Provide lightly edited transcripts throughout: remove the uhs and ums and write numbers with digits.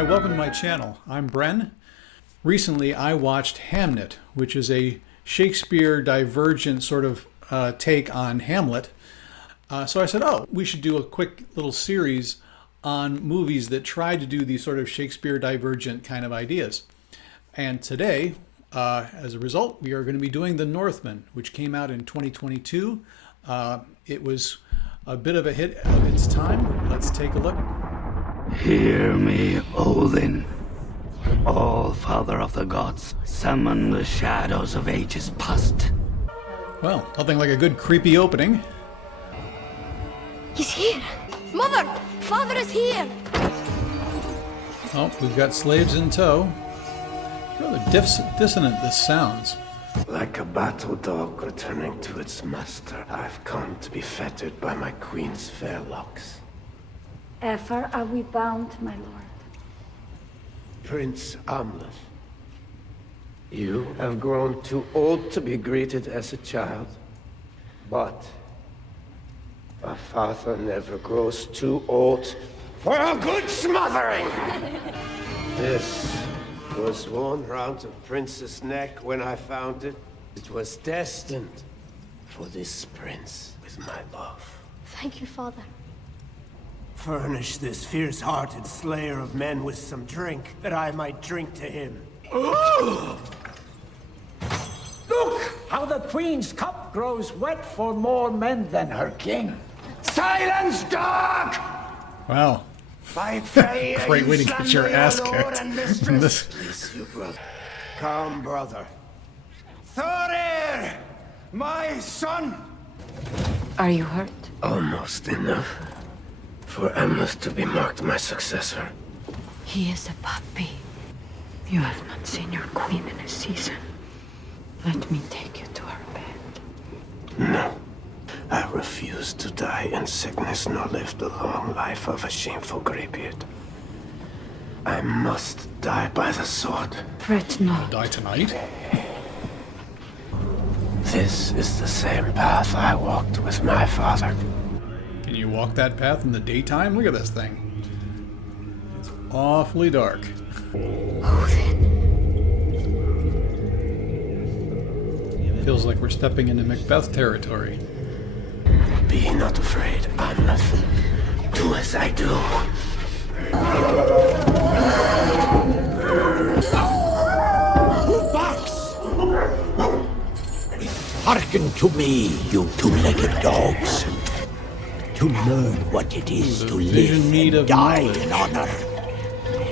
Hi, welcome to my channel. I'm Bren. Recently I watched Hamlet, which is a Shakespeare Divergent sort of take on Hamlet. So I said, oh, we should do a quick little series on movies that try to do these sort of Shakespeare Divergent kind of ideas. And today, as a result, we are going to be doing The Northman, which came out in 2022. It was a bit of a hit of its time. Let's take a look. Hear me, Odin. All-Father of the gods, summon the shadows of ages past. Well, nothing like a good creepy opening. He's here! Mother! Father is here! Oh, we've got slaves in tow. Rather dissonant this sounds. Like a battle dog returning to its master, I've come to be fettered by my queen's fair locks. Ever are we bound, my lord. Prince Amleth, you have grown too old to be greeted as a child, but a father never grows too old for a good smothering! This was worn round the prince's neck when I found it. It was destined for this prince with my love. Thank you, Father. Furnish this fierce-hearted slayer of men with some drink, that I might drink to him. Look how the queen's cup grows wet for more men than her king. Silence, dog! Wow. By Freya, Great way to you get your slander ass your lord kicked. and mistress. Please, you brother. Come, brother. Thorir! My son! Are you hurt? Almost enough for Amleth to be marked my successor. He is a puppy. You have not seen your queen in a season. Let me take you to her bed. No. I refuse to die in sickness nor live the long life of a shameful greybeard. I must die by the sword. Fret not. Die tonight? This is the same path I walked with my father. Can you walk that path in the daytime? Look at this thing. It's awfully dark. Feels like we're stepping into Macbeth territory. Be not afraid, Amleth. Do as I do. Backs! Hearken to me, you two-legged dogs. To learn what it is to vision mead live of and die knowledge. in honor.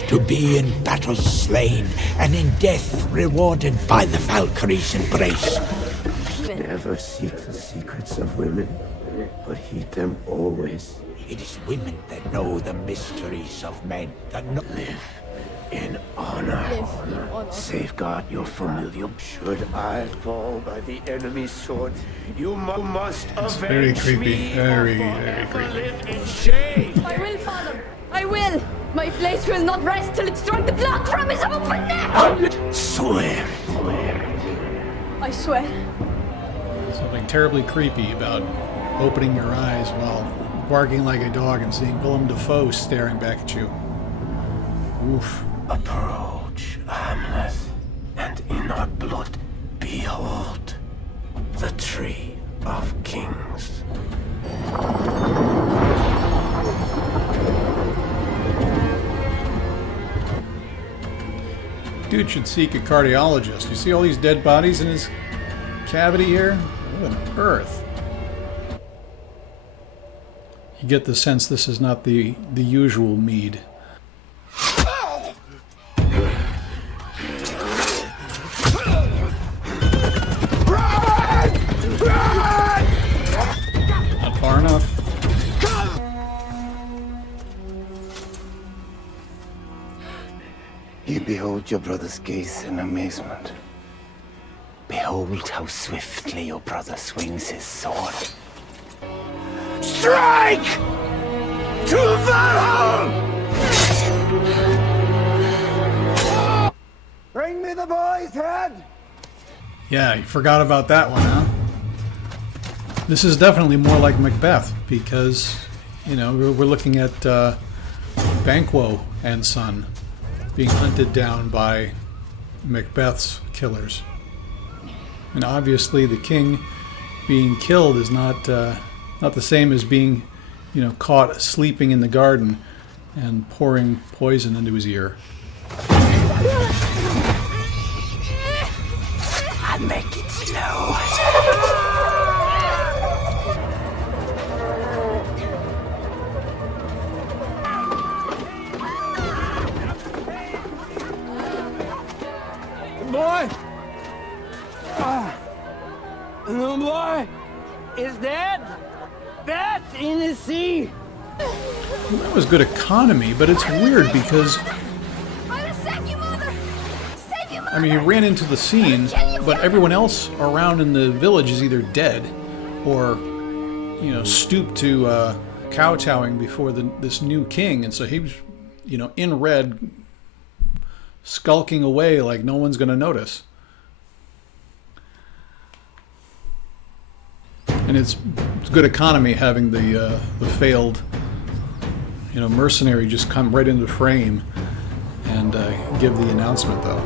To be in battle slain, and in death rewarded by the Valkyrie's embrace. Never seek the secrets of women, but heed them always. It is women that know the mysteries of men. Live in honor. Safeguard your familial. Should I fall by the enemy's sword, you must Very avenge creepy. me Very, or very forever creepy. live in shame. I will, Father! I will! My place will not rest till it's drunk the blood from his open neck! Swear. I swear. Something terribly creepy about opening your eyes while barking like a dog and seeing Willem Dafoe staring back at you. Oof. Approach, Amleth, and in our blood behold the tree of kings. Dude should seek a cardiologist. You see all these dead bodies in his cavity here? What on earth? You get the sense this is not the usual mead. Not far enough. You behold your brother's gaze in amazement. Behold how swiftly your brother swings his sword. Strike! To Valhalla! Bring me the boy's head! Yeah, you forgot about that one, huh? This is definitely more like Macbeth because, you know, we're looking at Banquo and Son. being hunted down by Macbeth's killers. And obviously the king being killed is not the same as being, caught sleeping in the garden and pouring poison into his ear. I'll make it slow. Boy! The boy is dead! Dead in the sea! Well, that was good economy, but it's weird because, I will save you, mother! Save you, mother! I mean, he ran into the scene, but everyone else around in the village is either dead or, stooped to kowtowing before this new king, and so he was, in red, skulking away like no one's going to notice. And it's good economy having the failed, mercenary just come right into frame and give the announcement, though.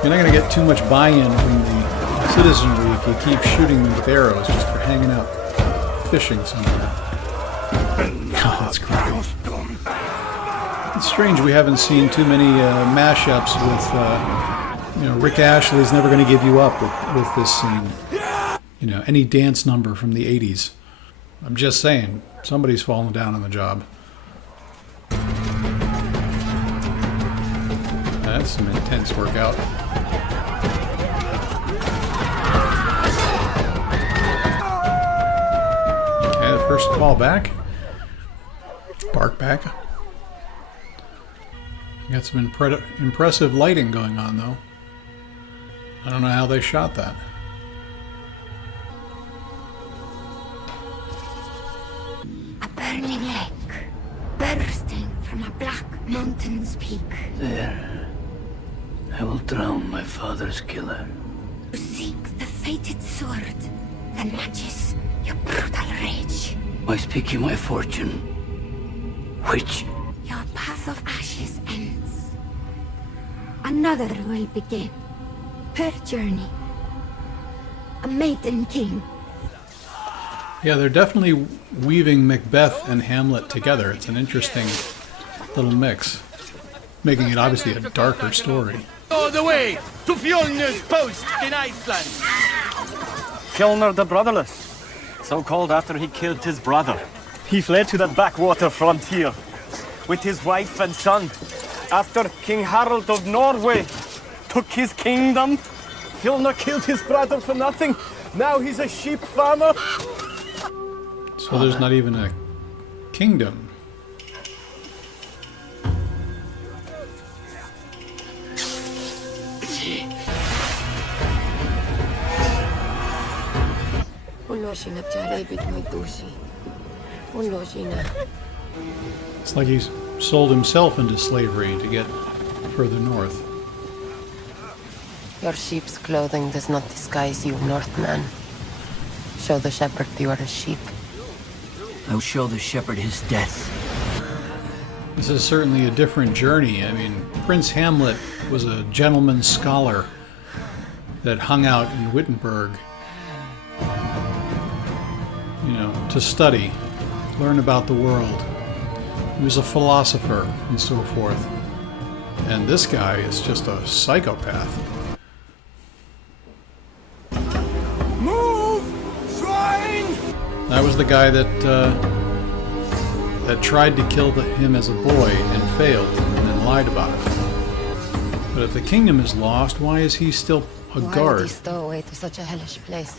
You're not going to get too much buy-in from the citizenry if you keep shooting them with arrows just for hanging out fishing somewhere. God, that's creepy. It's strange we haven't seen too many mashups with, Rick Ashley's Never Gonna Give You Up with this scene. Any dance number from the 80s. I'm just saying, somebody's fallen down on the job. That's some intense workout. Okay, the first call back. Bark back. Got some impressive lighting going on, though. I don't know how they shot that. A burning lake, bursting from a black mountain's peak. There, I will drown my father's killer. To seek the fated sword that matches your brutal rage. I speak you my fortune. Which? Your path of ashes ends. Another will begin. Her journey. A maiden king. Yeah, they're definitely weaving Macbeth and Hamlet together. It's an interesting little mix, making it obviously a darker story. All the way to Fjolnir's post in Iceland. Fjolnir the Brotherless, so called after he killed his brother. He fled to the backwater frontier with his wife and son. After King Harald of Norway took his kingdom, Fjolnir killed his brother for nothing. Now he's a sheep farmer. So there's not even a kingdom. It's like he's sold himself into slavery to get further north. Your sheep's clothing does not disguise you, Northman. Show the shepherd you are a sheep. I'll show the shepherd his death. This is certainly a different journey. I mean, Prince Hamlet was a gentleman scholar that hung out in Wittenberg, to study, learn about the world. He was a philosopher and so forth. And this guy is just a psychopath. Move, swine! That was the guy that tried to kill him as a boy and failed, and then lied about it. But if the kingdom is lost, why is he still a guard? Why would he stow away to such a hellish place?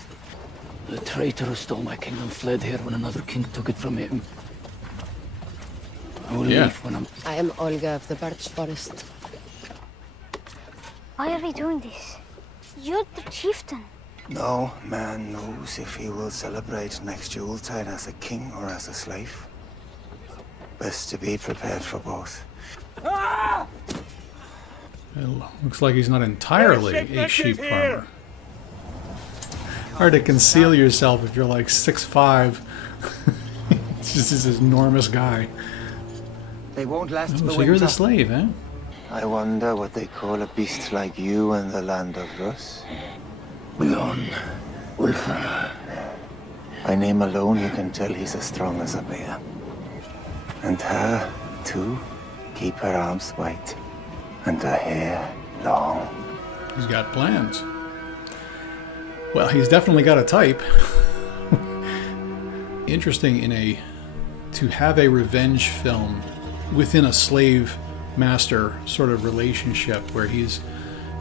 The traitor who stole my kingdom fled here when another king took it from him. I will leave when I am Olga of the Birch Forest. Why are we doing this? You're the chieftain. No man knows if he will celebrate next Yuletide as a king or as a slave. Best to be prepared for both. It looks like he's not entirely a sheep farmer. hard to conceal yourself if you're like 6'5". It's just this enormous guy. They won't last Oh, the so winter. you're the slave, eh? I wonder what they call a beast like you in the land of Rus. Bjorn, Ulfar. By name alone, you can tell he's as strong as a bear. And her, too. Keep her arms white and her hair long. He's got plans. Well, he's definitely got a type. Interesting to have a revenge film within a slave master sort of relationship where he's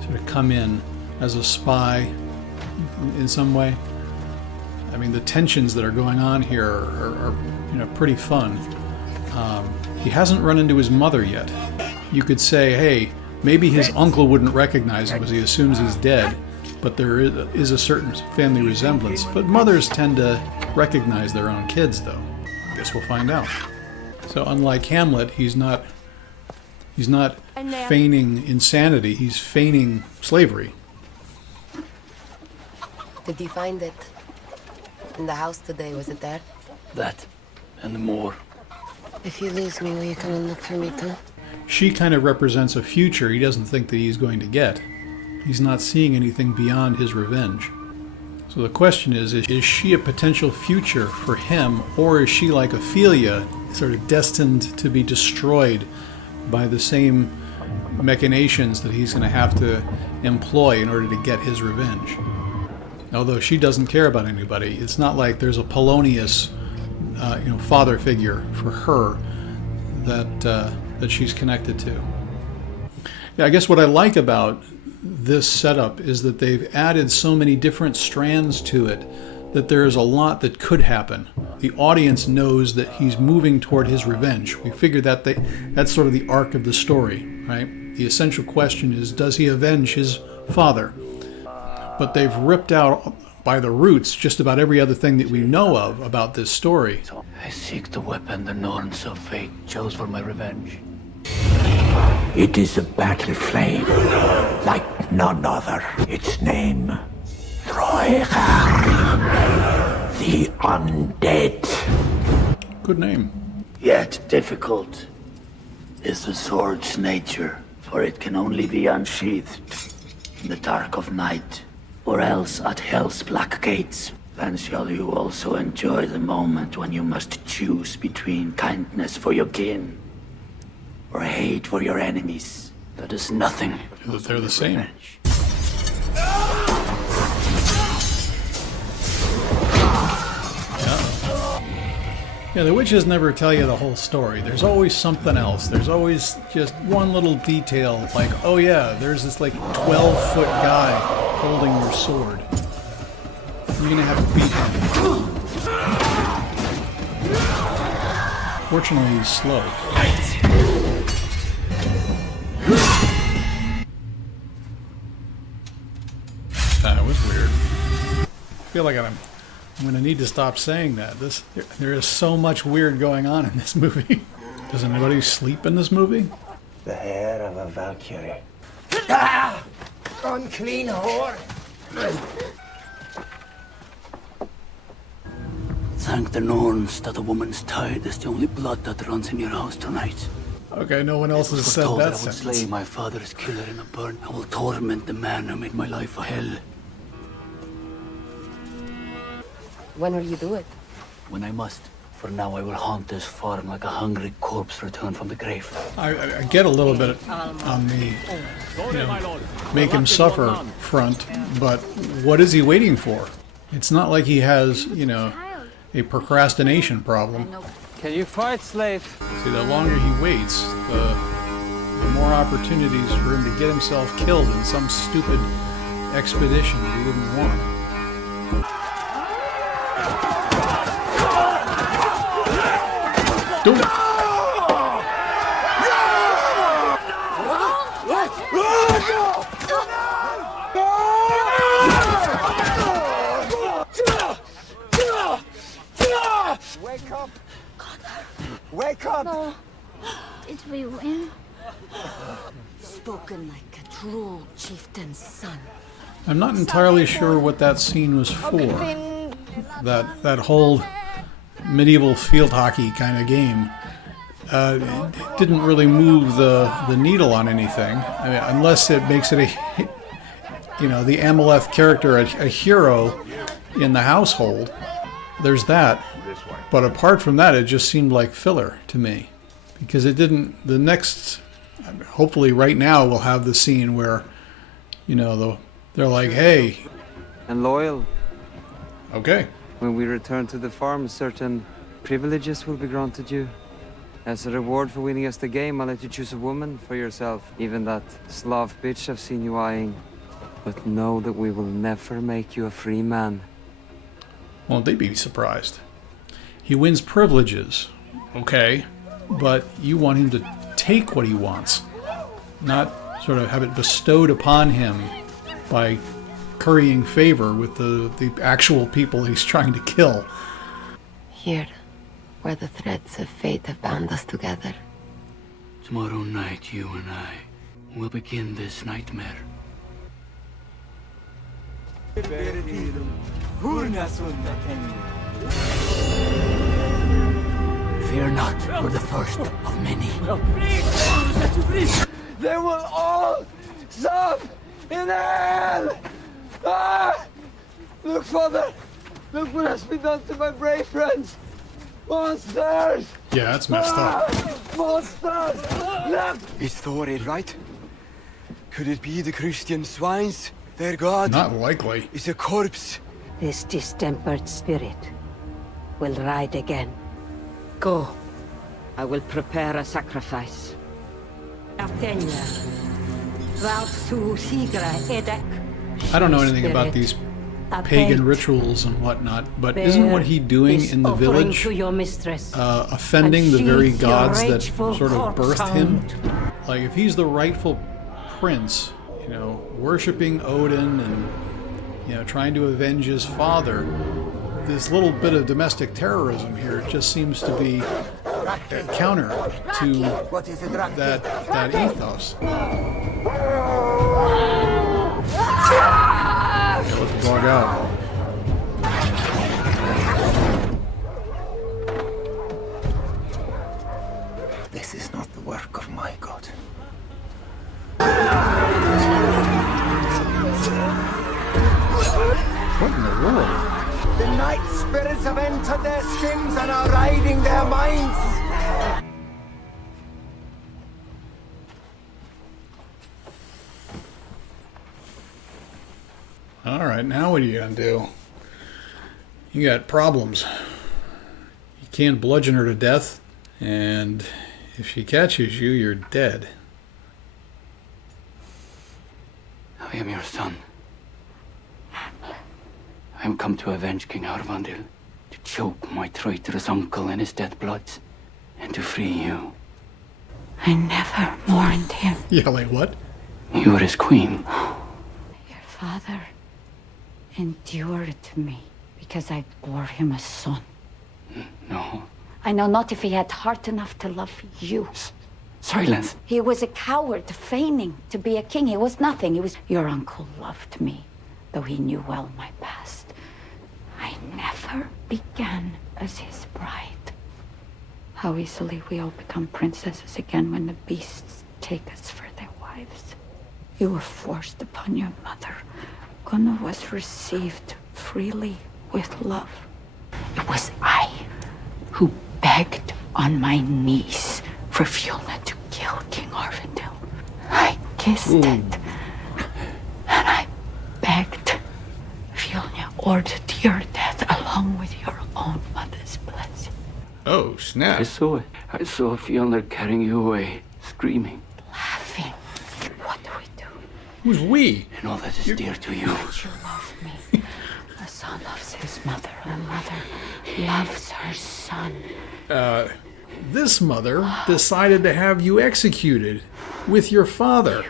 sort of come in as a spy in some way. I mean, the tensions that are going on here are pretty fun. He hasn't run into his mother yet. You could say, hey, maybe his uncle wouldn't recognize him because he assumes he's dead, but there is a certain family resemblance. But mothers tend to recognize their own kids, though. I guess we'll find out. So unlike Hamlet, he's not feigning insanity, he's feigning slavery. Did you find it? In the house today, was it there? That and more. If you lose me, will you come and look for me too? She kind of represents a future he doesn't think that he's going to get. He's not seeing anything beyond his revenge. So the question is she a potential future for him, or is she like Ophelia, sort of destined to be destroyed by the same machinations that he's going to have to employ in order to get his revenge? Although she doesn't care about anybody, it's not like there's a Polonius, father figure for her that she's connected to. Yeah, I guess what I like about this setup is that they've added so many different strands to it that there is a lot that could happen. The audience knows that he's moving toward his revenge. We figured that that's sort of the arc of the story, right? The essential question is, does he avenge his father? But they've ripped out by the roots just about every other thing that we know of about this story. I seek the weapon the Norns of fate chose for my revenge. It is a battle flame, like none other. Its name, Troigar, the undead. Good name. Yet difficult is the sword's nature, for it can only be unsheathed in the dark of night, or else at hell's black gates. Then shall you also enjoy the moment when you must choose between kindness for your kin or hate for your enemies. That is nothing. They're the same. Yeah, the witches never tell you the whole story. There's always something else. There's always just one little detail, like, oh yeah, there's this like 12-foot guy holding your sword. You're gonna have to beat him. Fortunately, he's slow. That was weird. I feel like I'm gonna need to stop saying that. There is so much weird going on in this movie. Does anybody sleep in this movie? The hair of a Valkyrie. Ah! Unclean whore! Thank the Norns that a woman's tide is the only blood that runs in your house tonight. Okay, no one else has said told that I would sentence. slay my father's killer in a burn. I will torment the man who made my life a hell. When will you do it? When I must. For now I will haunt this farm like a hungry corpse returned from the grave. I get a little bit on the make him suffer front, but what is he waiting for? It's not like he has, a procrastination problem. Can you fight, slave? See, the longer he waits, the more opportunities for him to get himself killed in some stupid expedition that he didn't want. Don't. Wake up! Wake up! No. Did we win? Spoken like a true chieftain's son. I'm not entirely sure what that scene was for. That whole medieval field hockey kind of game. It didn't really move the needle on anything. I mean, unless it makes it the Amleth character a hero in the household. There's that. But apart from that, it just seemed like filler to me. Because it didn't... The next... Hopefully right now we'll have the scene where, they're like, hey... And loyal. Okay. When we return to the farm, certain privileges will be granted you. As a reward for winning us the game, I'll let you choose a woman for yourself. Even that Slav bitch I've seen you eyeing. But know that we will never make you a free man. Won't they be surprised? He wins privileges, okay, but you want him to take what he wants, not sort of have it bestowed upon him by currying favor with the actual people he's trying to kill. Here, where the threads of fate have bound us together. Tomorrow night, you and I will begin this nightmare. Fear not, you're the first of many. They will all stop in hell! Ah! Look, Father! Look what has been done to my brave friends! Monsters! Yeah, that's messed up. Monsters! Look! Is Thor right? Could it be the Christian swines? Their god? Not likely. Is a corpse. This distempered spirit will ride again. Go. I will prepare a sacrifice. I don't know anything about these pagan rituals and whatnot, but isn't what he doing in the village offending the very gods that sort of birthed him? Like, if he's the rightful prince, worshipping Odin and, trying to avenge his father, this little bit of domestic terrorism here just seems to be counter to that ethos. Okay, let the dog out. This is not the work of my god. What in the world? The night spirits have entered their skins and are riding their minds. All right, now what are you gonna do? You got problems. You can't bludgeon her to death, and if she catches you, you're dead. I am your son. I am come to avenge King Arvandil, to choke my traitorous uncle in his dead bloods, and to free you. I never mourned him. Yeah, like what? You are his queen. Your father endured me because I bore him a son. No. I know not if he had heart enough to love you. Silence. He was a coward, feigning to be a king. He was nothing. Your uncle loved me, though he knew well my past. I never began as his bride. How easily we all become princesses again when the beasts take us for their wives. You were forced upon your mother. Gunnar was received freely with love. It was I who begged on my knees for Fiona to kill King Arvandil. I kissed it, and I begged. Fiona ordered your death along with your own mother's blessing. Oh, snap. I saw it. I saw Fiona carrying you away, screaming. Laughing. What do we do? Who's we? And all that is dear to you. But you love me. A son loves his mother. A mother loves her son. This mother decided to have you executed with your father.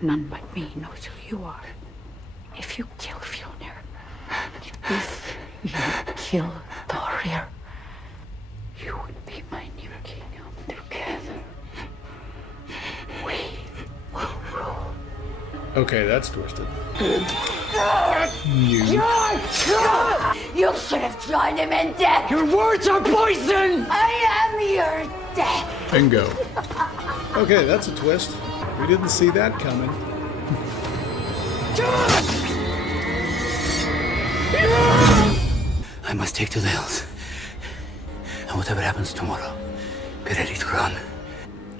None but me knows who you are. If you kill Fiona, if you kill Thorir, you would be my new kingdom. Together, we will rule. Okay, that's twisted. You should have joined him in death. Your words are poison! I am your death. Bingo. Okay, that's a twist. We didn't see that coming. I must take to the hills. And whatever happens tomorrow, be ready to run.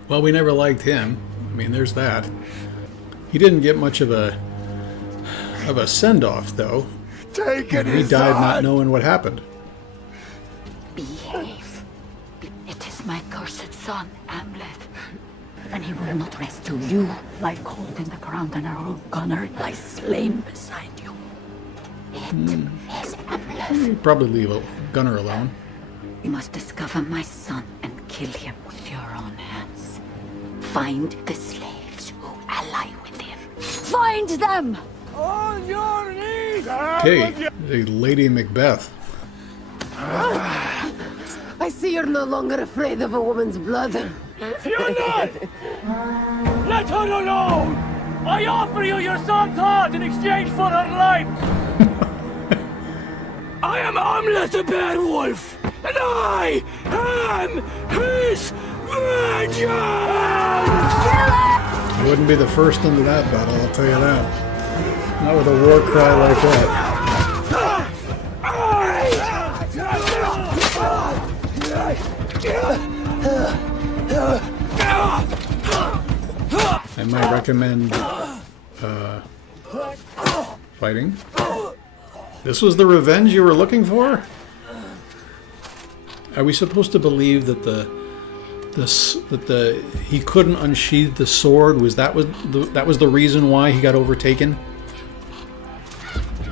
Well, we never liked him. I mean, there's that. He didn't get much of a send-off, though. Take it, he died not knowing what happened. Behave. It is my cursed son, Amleth. And he will not rest till you lie cold in the ground and our old gunner lies slain beside you. It is Amleth. Probably leave a gunner alone. You must discover my son and kill him with your own hands. Find the slaves who ally with him. Find them! On your knees! Okay, the Lady Macbeth. I see you're no longer afraid of a woman's blood. You're not! Let her alone! I offer you your son's heart in exchange for her life! I am Amleth the Bear Wolf, and I am his vengeance! You wouldn't be the first into that battle, I'll tell you that. Not with a war cry like that. I might recommend fighting. This was the revenge you were looking for? Are we supposed to believe that he couldn't unsheath the sword? That was the reason why he got overtaken?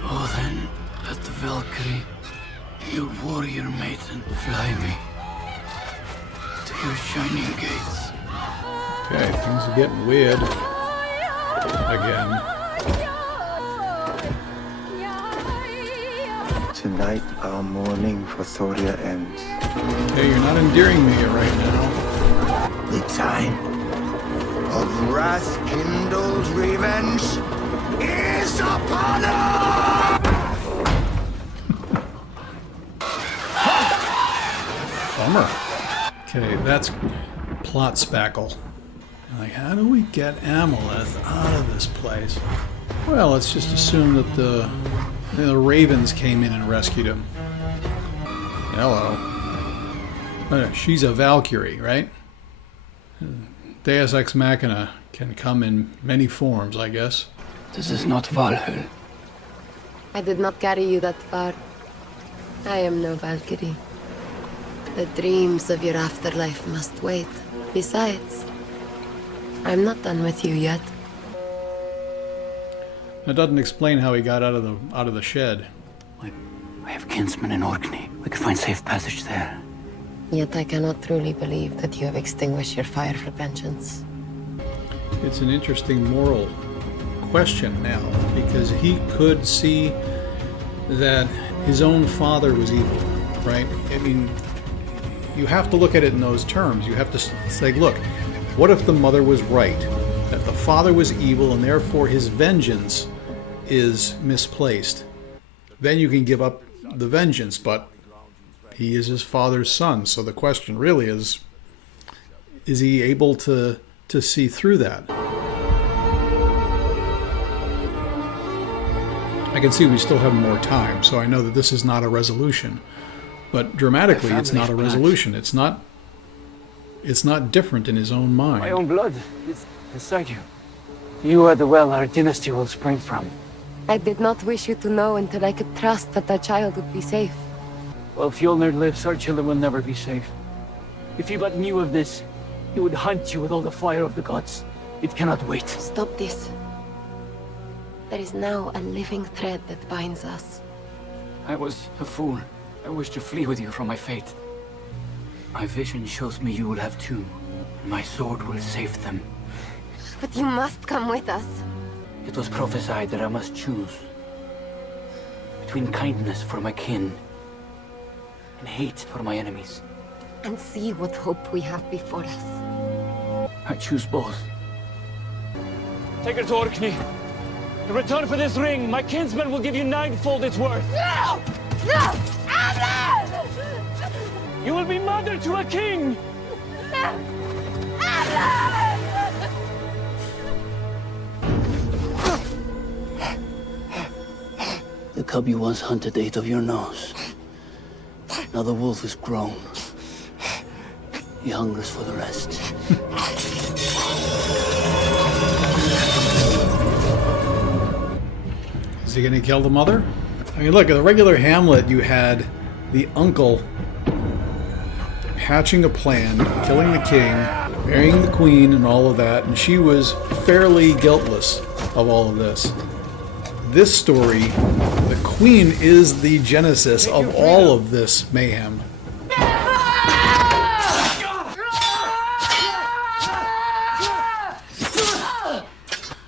Oh, then let the Valkyrie, your warrior maiden, fly me to your shining gates. Okay, things are getting weird again. Tonight our mourning for Thoria ends. Hey, you're not endearing me right now. The time of wrath-kindled revenge is upon us! Bummer. Okay, that's plot spackle. Like, how do we get Amleth out of this place? Well, let's just assume that the ravens came in and rescued him. Hello. She's a Valkyrie, right? Deus Ex Machina can come in many forms, I guess. This is not Valhalla. I did not carry you that far. I am no Valkyrie. The dreams of your afterlife must wait. Besides, I'm not done with you yet. That doesn't explain how he got out of the shed. I have kinsmen in Orkney. We could find safe passage there. Yet I cannot truly believe that you have extinguished your fire for vengeance. It's an interesting moral question now, because he could see that his own father was evil, right? I mean, you have to look at it in those terms. You have to say, look, what if the mother was right? That the father was evil and therefore his vengeance is misplaced. Then you can give up the vengeance, but he is his father's son. So the question really is he able to see through that? I can see we still have more time, so I know that this is not a resolution. But dramatically, it's not a resolution. It's not different in his own mind. My own blood is inside you. You are the well our dynasty will spring from. I did not wish you to know until I could trust that that child would be safe. While Fjolnir lives, our children will never be safe. If he but knew of this, he would hunt you with all the fire of the gods. It cannot wait. Stop this. There is now a living thread that binds us. I was a fool. I wish to flee with you from my fate. My vision shows me you will have two. My sword will save them. But you must come with us. It was prophesied that I must choose between kindness for my kin and hate for my enemies. And see what hope we have before us. I choose both. Take her to Orkney. In return for this ring, my kinsman will give you ninefold its worth. No! No! Amleth! You will be mother to a king! The cub you once hunted ate of your nose. Now the wolf is grown. He hungers for the rest. Is he going to kill the mother? I mean, look, in the regular Hamlet, you had the uncle hatching a plan, killing the king, marrying the queen, and all of that, and she was fairly guiltless of all of this. This story, the queen is the genesis of all of this mayhem.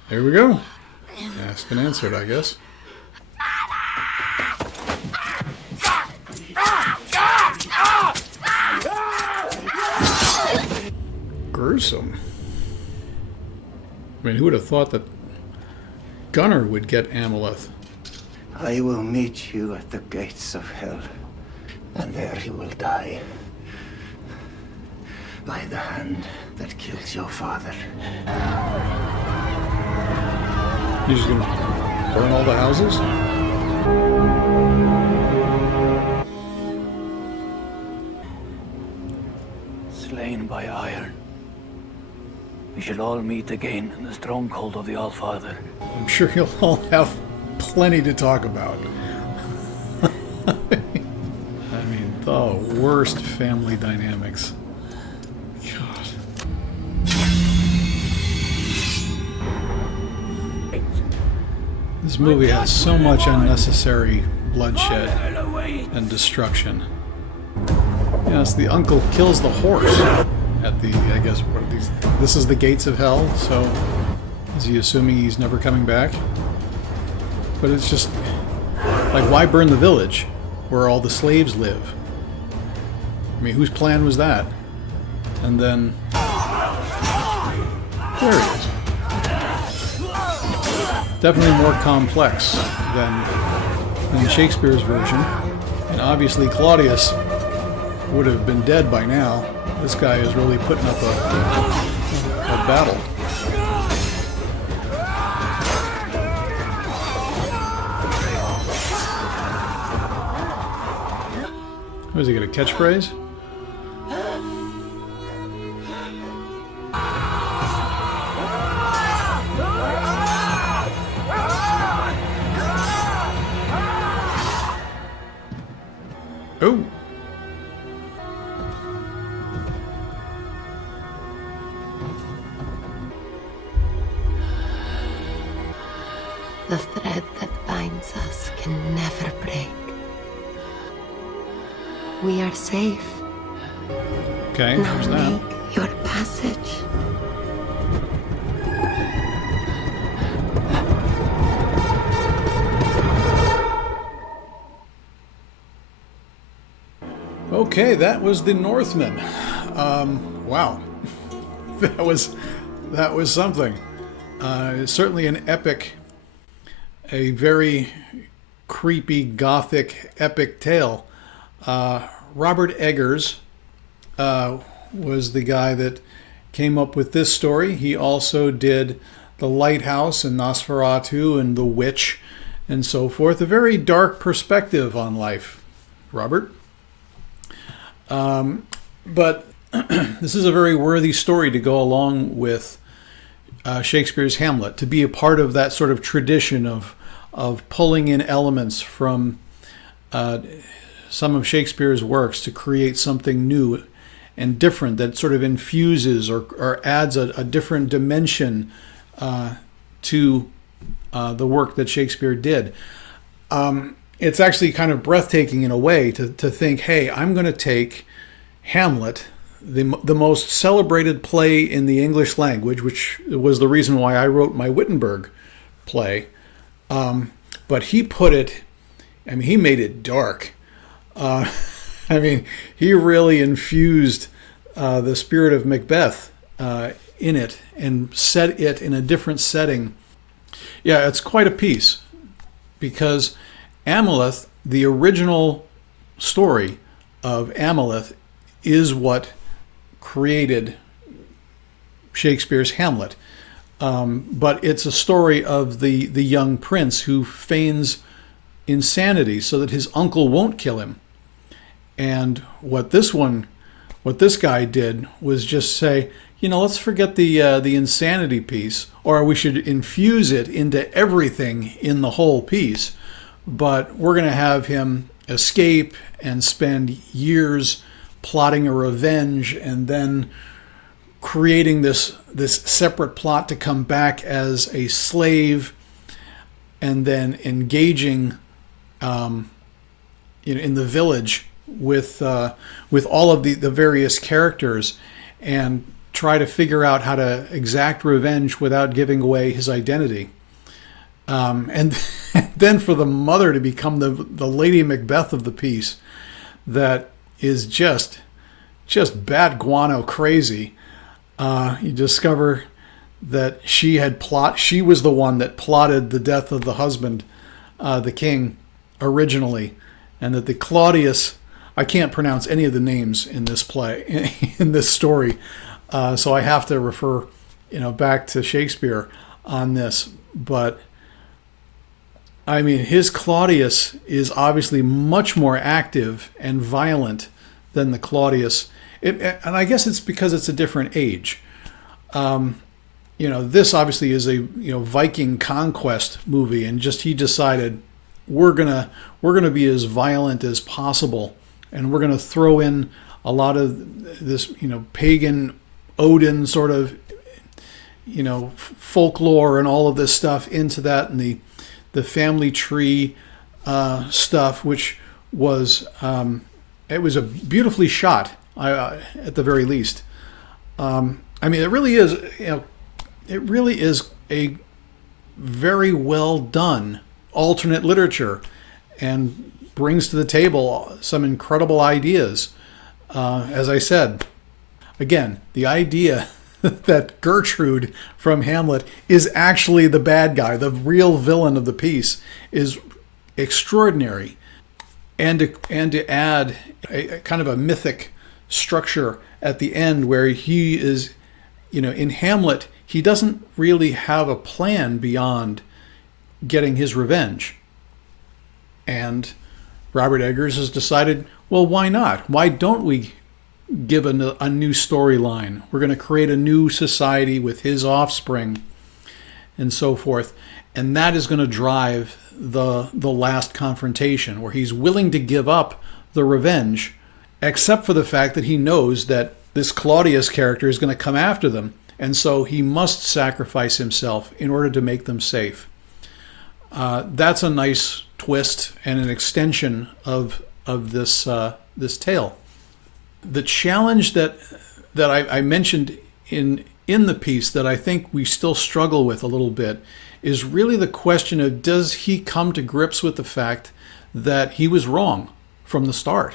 There we go. Asked and answered, I guess. Gruesome. I mean, who would have thought that Gunnar would get Amleth? I will meet you at the gates of hell, and there you will die. By the hand that killed your father. You're just gonna burn all the houses? Slain by iron. We shall all meet again in the stronghold of the Allfather. I'm sure you'll all have plenty to talk about. I mean, the worst family dynamics. God. This movie has so much unnecessary bloodshed and destruction. Yes, the uncle kills the horse at the, I guess, what are these? This is the gates of hell, so is he assuming he's never coming back? But it's just, like, why burn the village where all the slaves live? I mean, whose plan was that? And then, there he is. Definitely more complex than Shakespeare's version. And obviously Claudius would have been dead by now. This guy is really putting up a battle. What is he got, a catchphrase? Oh. The thread that binds us can never break. We are safe. Okay, now there's that. make your passage. Okay, that was the Northman. Wow, that was something. Certainly an epic, a very creepy, gothic, epic tale. Robert Eggers was the guy that came up with this story. He also did The Lighthouse and Nosferatu and The Witch and so forth. A very dark perspective on life, Robert. But this is a very worthy story to go along with Shakespeare's Hamlet, to be a part of that sort of tradition of pulling in elements from some of Shakespeare's works to create something new and different that sort of infuses or adds a different dimension to the work that Shakespeare did. It's actually kind of breathtaking in a way to think, hey, I'm going to take Hamlet, the most celebrated play in the English language, which was the reason why I wrote my Wittenberg play. But he put it, I mean, he made it dark. I mean, he really infused the spirit of Macbeth in it and set it in a different setting. Yeah, it's quite a piece, because Amleth, the original story of Amleth, is what created Shakespeare's Hamlet. But it's a story of the young prince who feigns insanity so that his uncle won't kill him. And what this guy did was just say, let's forget the insanity piece, or we should infuse it into everything in the whole piece. But we're going to have him escape and spend years plotting a revenge, and then creating this separate plot to come back as a slave, and then engaging in the village with all of the various characters, and try to figure out how to exact revenge without giving away his identity. And then for the mother to become the Lady Macbeth of the piece, that is just bat guano crazy. You discover that she was the one that plotted the death of the husband, the king, originally, and that the Claudius, I can't pronounce any of the names in this play, in this story, so I have to refer, back to Shakespeare on this. But I mean, his Claudius is obviously much more active and violent than the Claudius. And I guess it's because it's a different age. This obviously is a Viking conquest movie, and he decided we're gonna be as violent as possible, and we're gonna throw in a lot of this pagan Odin sort of folklore and all of this stuff into that, and the family tree stuff, which was it was a beautifully shot, at the very least. I mean, it really is a very well done alternate literature, and brings to the table some incredible ideas. As I said, again, the idea that Gertrude from Hamlet is actually the bad guy, the real villain of the piece, is extraordinary. And to add a kind of a mythic structure at the end, where he is, in Hamlet, he doesn't really have a plan beyond getting his revenge. And Robert Eggers has decided, well, why not? Why don't we give a new storyline? We're going to create a new society with his offspring and so forth. And that is going to drive the last confrontation, where he's willing to give up the revenge, except for the fact that he knows that this Claudius character is going to come after them. And so he must sacrifice himself in order to make them safe. That's a nice twist and an extension of this tale. The challenge that I mentioned in the piece, that I think we still struggle with a little bit, is really the question of, does he come to grips with the fact that he was wrong from the start?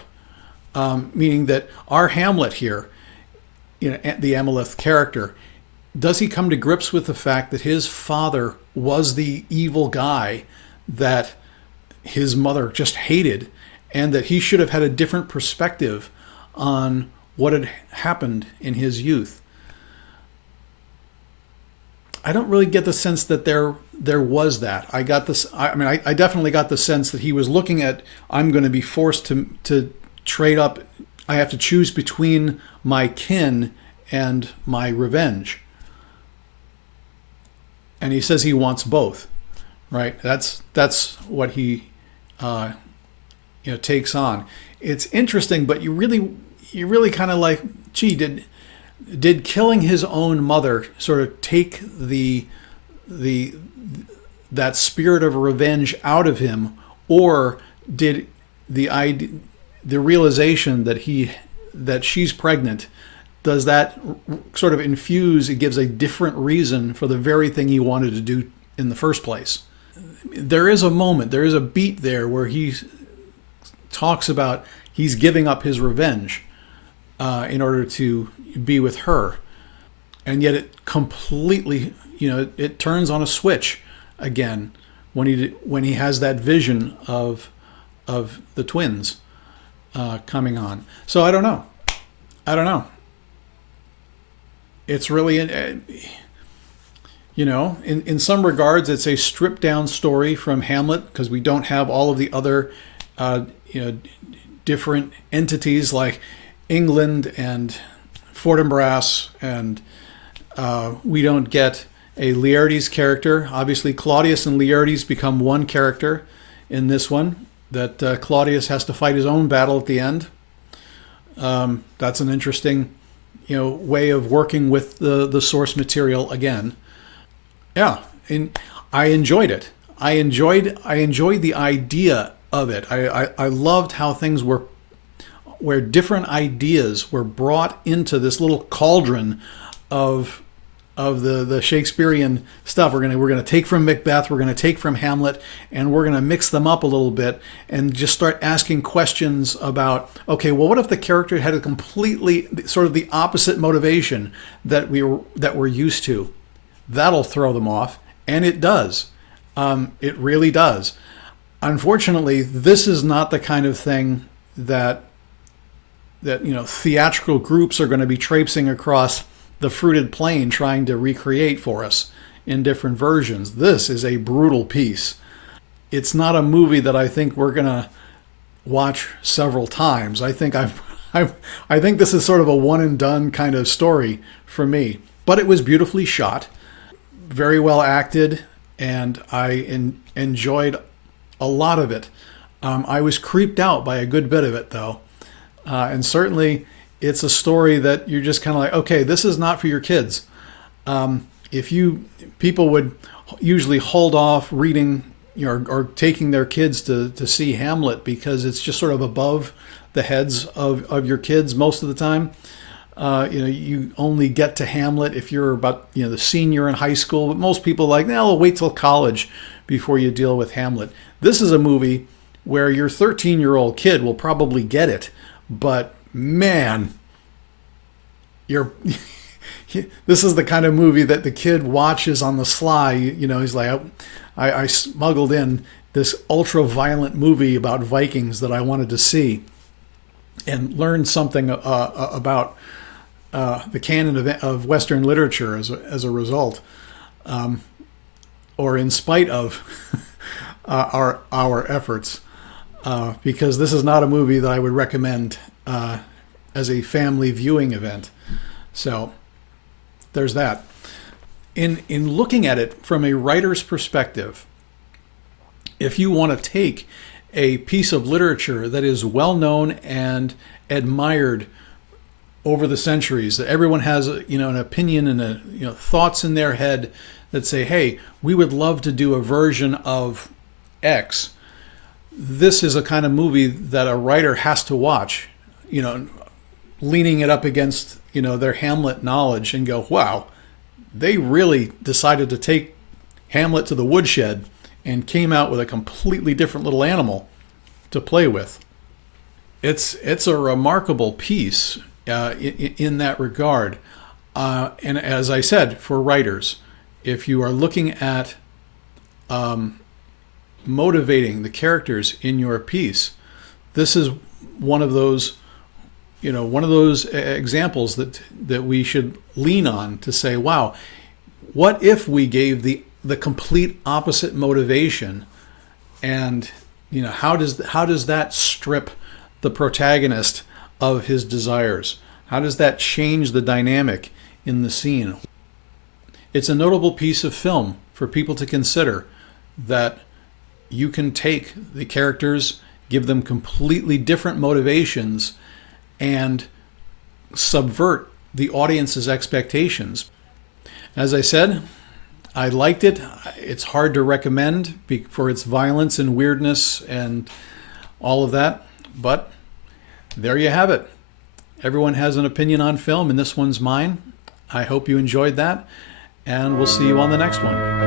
Meaning that our Hamlet here, the Amleth character, does he come to grips with the fact that his father was the evil guy that his mother just hated, and that he should have had a different perspective on what had happened in his youth? I don't really get the sense that there was that. I got this. I definitely got the sense that he was looking at, I'm going to be forced to trade up. I have to choose between my kin and my revenge. And he says he wants both, right? That's what he takes on. It's interesting, but you really kind of like, gee, did killing his own mother sort of take that spirit of revenge out of him, or did the realization that she's pregnant, does that sort of infuse, it gives a different reason for the very thing he wanted to do in the first place? There is a beat there where he talks about he's giving up his revenge in order to be with her. And yet it completely, it turns on a switch again when he has that vision of the twins coming on. So I don't know. It's really, in some regards, it's a stripped down story from Hamlet, because we don't have all of the other, different entities like England and Fortinbras, and we don't get a Laertes character. Obviously, Claudius and Laertes become one character in this one, that Claudius has to fight his own battle at the end. That's an interesting, way of working with the source material again. Yeah, and I enjoyed it. I enjoyed the idea of it. I loved how things were, where different ideas were brought into this little cauldron of the Shakespearean stuff. We're gonna take from Macbeth, we're gonna take from Hamlet, and we're gonna mix them up a little bit and just start asking questions about, okay, well, what if the character had a completely sort of the opposite motivation that we're used to? That'll throw them off, and it does. It really does. Unfortunately, this is not the kind of thing that theatrical groups are going to be traipsing across the fruited plain trying to recreate for us in different versions. This is a brutal piece. It's not a movie that I think we're going to watch several times. I think I think this is sort of a one and done kind of story for me. But it was beautifully shot, very well acted, and I enjoyed a lot of it. I was creeped out by a good bit of it, though. And certainly it's a story that you're just kind of like, okay, this is not for your kids. People would usually hold off reading, or taking their kids to see Hamlet, because it's just sort of above the heads of your kids most of the time. You only get to Hamlet if you're about, the senior in high school, but most people are like, we'll wait till college before you deal with Hamlet. This is a movie where your 13-year-old kid will probably get it, but man, this is the kind of movie that the kid watches on the sly. He's like, I smuggled in this ultra-violent movie about Vikings that I wanted to see, and learn something about the canon of Western literature as a result, or in spite of our efforts, because this is not a movie that I would recommend as a family viewing event. So there's that. In looking at it from a writer's perspective, if you want to take a piece of literature that is well known and admired over the centuries, that everyone has an opinion and thoughts in their head that say, hey, we would love to do a version of X. This is a kind of movie that a writer has to watch, leaning it up against their Hamlet knowledge and go, wow, they really decided to take Hamlet to the woodshed and came out with a completely different little animal to play with. It's a remarkable piece in that regard. And as I said, for writers, if you are looking at motivating the characters in your piece, this is one of those examples that we should lean on to say, wow, what if we gave the complete opposite motivation, and how does that strip the protagonist of his desires? How does that change the dynamic in the scene? It's a notable piece of film for people to consider, that you can take the characters, give them completely different motivations, and subvert the audience's expectations. As I said, I liked it. It's hard to recommend for its violence and weirdness and all of that, but there you have it. Everyone has an opinion on film, and this one's mine. I hope you enjoyed that, and we'll see you on the next one.